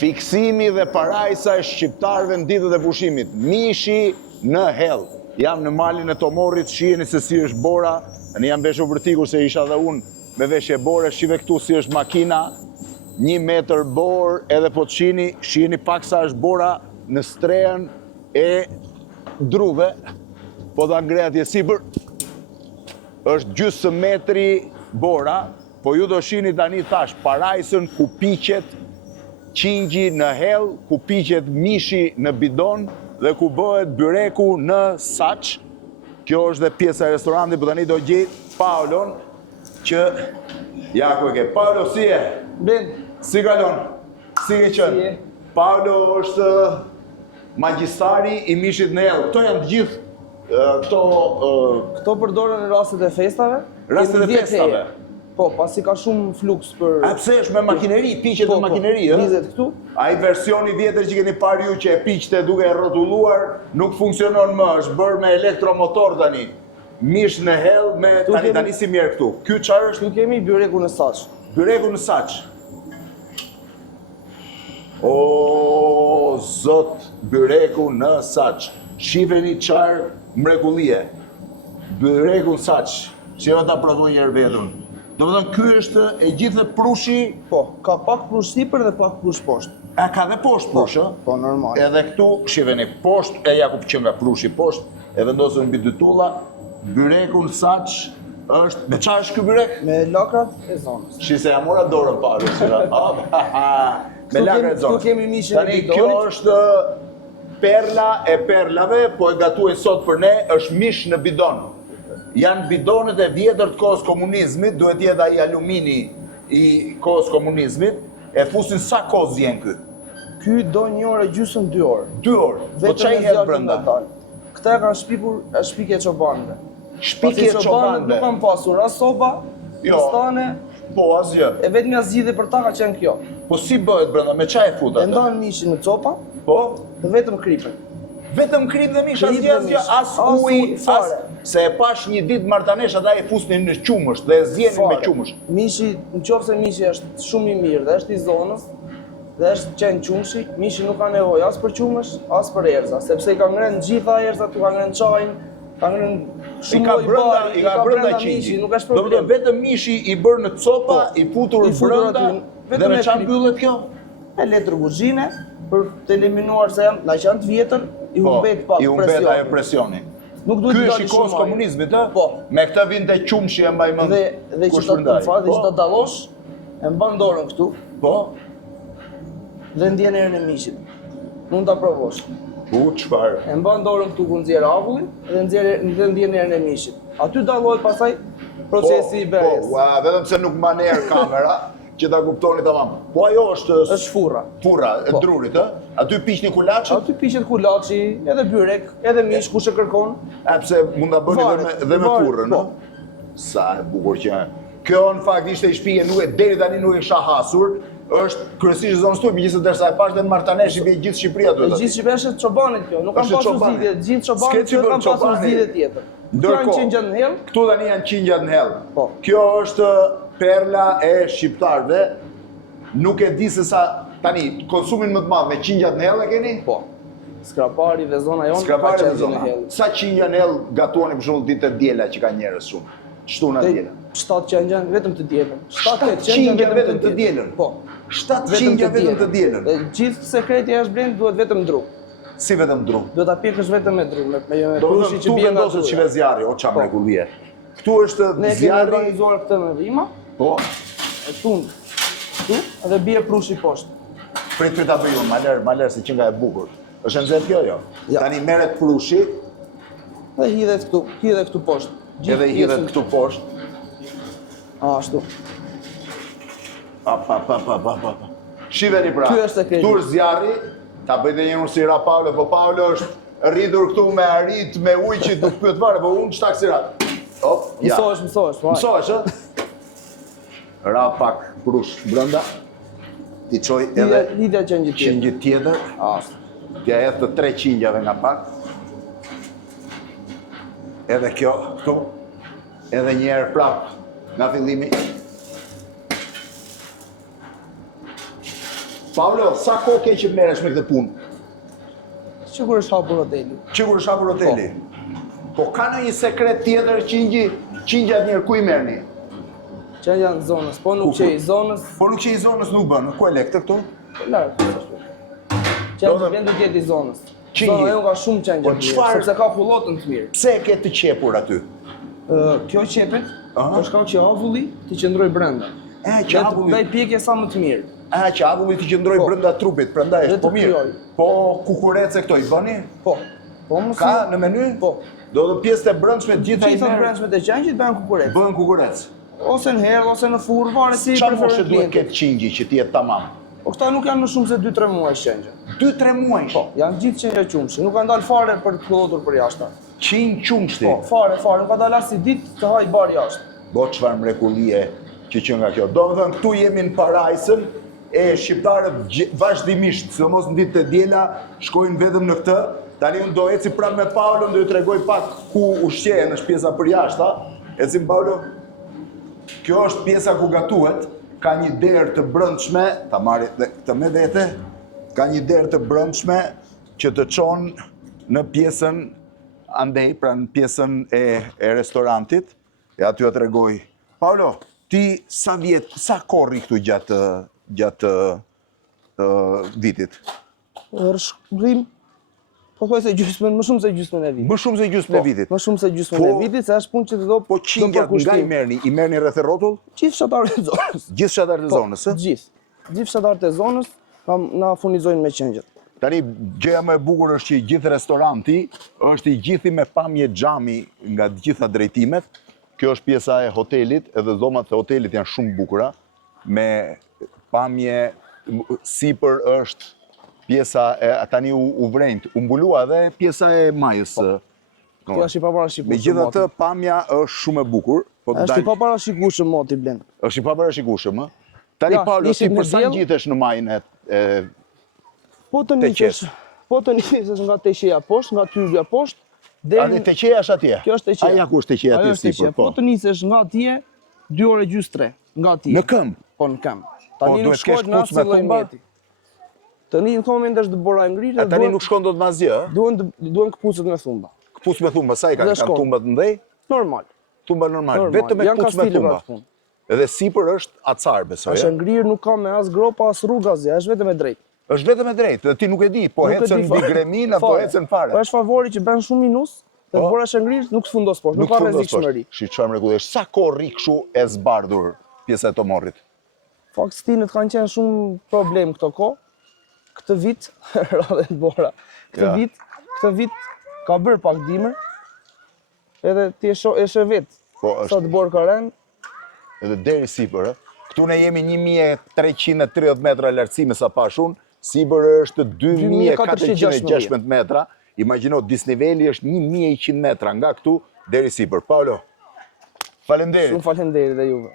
Fiksimi dhe parajsa e shqiptarëve në ditët e pushimit. Mishi në hell. Jam në malin e Tomorit, shiheni se si është bora. Ne jam veshur vërtikur se isha dhe unë me veshje bore, shive këtu si është makina. 1 metër borë, edhe po të shiheni pak sa është bora në strehën e druve. Po da ngre atje sipër. Është gjysmë metri bora, po ju do shihni tani thash parajsën ku piqet qingji në hell, ku piqet mishi në bidon dhe ku bëhet byreku në saç. Kjo është dhe pjesa e restorantit, po tani do gjej Paolon që ja ku e ke. Paolo, si e? Ben. Si kalon? Si ke qenë? Paolo është magjistari i mishit në hell. Këto janë të gjithë Këto përdoren në rastet e festave. Rastet e festave. Po, pasi ka shumë fluks për... A pse është me makineri, piqet me makineri, ë? Vizet këtu. Ai versioni vjetër që keni parë ju që e piqte duke e rrotulluar, nuk funksionon më, është bërë me elektromotor tani. Mish në hell me tani si mirë këtu. Ky çfarë është? Këtu kemi byreku në saç. Byreku në saç. O zot, byreku në saç. Shifeni çfarë mrekullie. Byreku në saç. Çfarë ta provoj një herë vetëm. Do të thënë, ky është e gjithë prushi... Po, ka pak prush sipër dhe pak prush poshtë. A ka dhe poshtë prush, ë? Po, normal. Edhe këtu, shifeni, poshtë, e ja ku që nga prushi poshtë, e vendosën mbi 2 tulla, byreku në saç është... Me çfarë është ky byrek? Me lakrat e zonës. Shi se ja mora dorën parë, me lakrat e zonës. Këtu kemi mishin e bidonit. Tani, kjo është perla e perlave, po e gatuaj sot për ne, është mish në bidon. Janë bidonet e vjetër të kohës komunizmit, duhet jetë ai alumini i kohës komunizmit, e fusin sa kozë jenë ky? Ky do 1 orë e gjysmë 2 orë. 2 orë? Po çai hedh brenda? Këta e kanë shpikur e shpikje e çobanëve. Shpikje e çobanëve? Nuk kanë pasur as soba, stane. Po, asgjë. E vetëm ja zgjidhje për ta ka qenë kjo. Po si bëhet brenda? Me çaj fut atë? E ndan mishin në copa. Po? Dhe vetëm kripen. Vetëm krip dhe mish, asgjë, as ujë, as... Se e pash një ditë martanesh, ata e fusnin në qumësht dhe e zjenin me qumësht. Mishi, nëse mishi është shumë i mirë dhe është i zonës, dhe është qenë qumshi, mishi nuk ka nevojë as për qumësh, as për erza, sepse i ka ngrënë gjitha erzat, i ka ngrënë çajin, ka ngrënë shumë ujë, i ka brenda qingji. Nuk është problem. Domethënë vetëm mishi i bërë në copa, i futur brenda, dhe me çfarë mbyllet kjo? Me letër kuzhine, për të eliminuar se na janë të vjetër, i humbet pak presion. I humbet ajo presioni. Nuk duhet të dalë shumë. Ky është kohës komunizmit, ë? Po. Me këtë vinte qumshi e mbaj mend. Dhe që ta dallosh, e mban dorën këtu. Po. Dhe ndjen erën e mishit. Mund ta provosh. Çfarë? E mban dorën këtu ku nxjerr avullin dhe ndjen erën e mishit. Aty dallohet pastaj procesi i berjes. Po, vetëm se nuk mban erë kamera. Që ta kuptoni tamam. Po ajo është furra. Furra e drurit, ë? Aty piqni kulaçi? Aty piqet kulaçi, edhe byrek, edhe mish kush e kërkon. Pse mund ta bëni edhe me furrën, ë? Sa e bukur që. Kjo në fakt ishte shtëpia, nuk e deri tani nuk e kisha hasur. Është kryesisht zonës tuaj, megjithëse derisa e pash dhe në Martanesh i vjen gjithë Shqipëria aty. Gjithë Shqipëria është çobanit kjo, nuk kanë pasur zgjidhje, gjithë çobanët kanë pasur zgjidhje tjetër. Ndërkohë, qingjat në hell. Këtu tani janë qingjat në hell. Po. Kjo është perla e shqiptarëve, nuk e di se sa tani konsumin më të madh me qingjat në hell e keni? Po. Skrapari dhe zona jonë Skrapari dhe zona. Sa qingja në hell gatuani për shembull ditë të diela që ka njerëz shumë? Shtuna diela. 7 qingja vetëm të dielën. 7 qingja vetëm të dielën. Po. 7 qingja vetëm të dielën. Gjithë sekreti është blen duhet vetëm dru. Si vetëm dru? Duhet ta pjekësh vetëm me dru, me prushi që bie nga dru. Çive zjarri, o çam mrekullie. Këtu është zjarri. Ne kemi organizuar këtë me rima. Po. E këtu dhe bie prushi poshtë. Prit ta bëjmë ma lër se qinga e bukur. Është nxehtë kjo jo? Tani merret prushi dhe hidhet këtu poshtë. Edhe hidhet këtu poshtë. Ashtu. Pa. Shiveni pra. Ky është sekreti. Këtu është zjarri, ta bëjte një si ra Paolo, po Paolo është rritur këtu me arit, me ujë që do të pyet fare, po unë çtak si rat. Hop, ja. Mësohesh. Mësohesh, ë? Ra pak prush brenda. Ti çoj edhe lidhja qingjë tjetër. Ashtu. T'ja hedh të 3 qingjave nga pak. Edhe kjo këtu. Edhe një herë prap nga fillimi. Paulo, sa kohë ke që merresh me këtë punë? Sigur është hapur hoteli. Sigur është hapur hoteli. Po ka ndonjë sekret tjetër qingja mirë ku I merrni? Që janë zonës, po nuk që I zonës, Po nuk që I zonës nuk bën, ku e le këtë këtu? lartë. Që janë të vendu tjetë I zonës. Qingji. Zona jo ka shumë qenë Po gjatë, çfarë- sepse ka pullotën të mirë. Pse ke të qepur aty? Kjo qepet, Aha. po shkak që avulli ti qëndroj brenda. Që avulli, Ndaj pjekje sa më të mirë. që avulli të qëndroj Po. brenda trupit, prandaj Dhe është po të mirë. krijoj. Po kukurece këto I bëni? Po. Po mos Ka në meny? Po. Do të pjesët e brendshme gjitha I Gjitha merr brendshmet e qenjit bëhen kukurec. bëhen kukurec. Ose në herë, ose në furrë, varet si Çfarë moshe preferon duhet klienti. ketë qingji që të jetë tamam? Po këta nuk janë më shumë se 2-3 muaj qengje. 2-3 muaj. Po, janë gjithë qengje qumshi, nuk kanë dalë fare për të plotur për jashtë. Qing qumshti. Po, fare, nuk ka dalë as si ditë të haj bar jashtë. Bo çfarë mrekullie që nga kjo. Do më thënë, këtu jemi në parajsën e shqiptarët vazhdimisht, sidomos në ditë të diela, shkojnë vetëm në këtë. Tani unë do eci prapë me Paulo, do ju tregoj pak ku ushqehen, është pjesa për jashtë, Ecim Paulo. Kjo është pjesa ku gatuhet, ka një derë të brendshme, ta marri këtë me vete, ka një derë të brendshme që të çon në pjesën andej, pra në pjesën e restorantit, e aty ja tregoj. Paulo, ti sa korri këtu gjatë vitit? Rrim, po thuaj se gjysmën, më shumë se gjysmën e vitit. Më shumë se gjysmën e vitit. Më shumë se gjysmën e vitit, se është punë që të do Po qingjat nga I merrni? I merrni rreth e rrotull? Gjithë fshatarët e zonës. Gjithë fshatarët e zonës, ë? Gjithë. Gjithë fshatarët e zonës na furnizojnë me qengjet. Tani, gjëja më e bukur është që I gjithë restoranti është I gjithi me pamje xhami nga të gjitha drejtimet. Kjo është pjesa e hotelit, edhe dhomat e hotelit janë shumë bukura, me pamje sipër është pjesa e tani u vrejnë, u mbulua edhe pjesa e majës. Kjo është I paparashikueshëm. Megjithatë, pamja është shumë e bukur. Është I paparashikueshëm moti blen. Është I paparashikueshëm, ë? Tani Ja, Paulo, ti ishim në për sa diell. ngjitesh në majën e Po të nisesh nga teqeja poshtë, nga tyrja poshtë, A dhe teqeja është atje? Kjo është teqeja. Aja ku është teqeja Ajo atje është teqeja. sipër, Po po. të nisesh nga atje 2 orë gjys 3, nga atje. Në këmbë. Po në këmbë. Po, Tani nuk duhet kesh shkohet në kpucë me asnjë lloj thumba? meti. Tani në këtë moment është dëbora e ngrirë, Tani nuk shkon dot m'asgjë, ë? duhen këpucët me thumba. Kpucë me thumba, sa I Dhe kanë shkon. tumba të mëdhej? Normal. Tumba normal, Normal. vetëm me Janë kpucë me kastile thumba. për atë punë. Edhe sipër është acar, besoj, Është ë? ngrirë, nuk ka me as gropa, as rrugë, asgjë, është vetëm e drejtë. Është vetëm e drejtë, dhe ti nuk e di, po Nuk e ecën di mbi fare. gremin apo Fare. ecën fare. Po është favori që bën shumë minus, dhe Po. dëbora është e ngrirë, nuk sfundos poshtë, nuk ka rrezikshmëri. Shi çfarë mrekullesh, sa kohë rri kështu e zbardhur pjesa e tomorrit? Fakstinët kanë qenë shumë problem këto kohë. Këtë vit, radhe dëbora. Ja. Këtë vit ka bërë pak dimër. Edhe ti e sheh vet. Po Sa është dëborë ka rënë. edhe deri sipër, ë? Këtu ne jemi 1330 metra lartësime sa pash unë, sipër është 2416 metra. Imagjino, disniveli është 1100 metra nga këtu deri sipër. Paulo, faleminderit. Shumë faleminderit dhe juve.